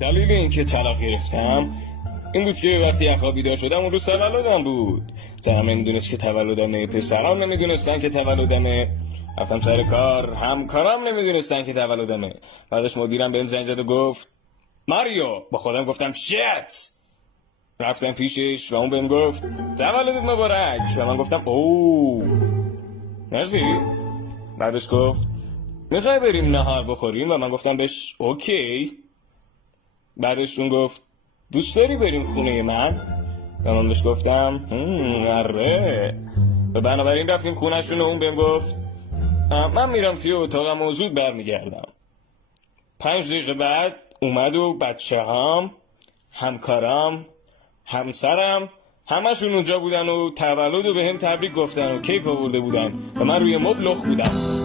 دلیل اینکه طلاق گرفتم این بود که وقتی از خواب بیدار شدم اون روز تولدم بود. زنم نمیدونست که تولدمه، پسرام نمیدونستن که تولدمه، رفتم سر کار، همکارام نمیدونستن که تولدمه. بعدش مدیرم بهم زنگ زد و گفت ماریو. با خودم گفتم شت. رفتم پیشش و اون بهم گفت تولدت مبارک و من گفتم اوه مرسی. بعدش گفت میخوای بریم نهار بخوریم و من گفتم بهش اوکی. بعدش اون گفت دوست داری بریم خونه من؟ و من بهش گفتم آره. و بنابراین رفتیم خونهشون و اون بهم گفت من میرم توی اتاقم و زود برمیگردم. 5 دقیقه بعد اومد و بچه هام، همکارام، همسرم همشون اونجا بودن و تولد و به هم تبریک گفتن و کیک آورده بودن و من روی مبل لخ بودم.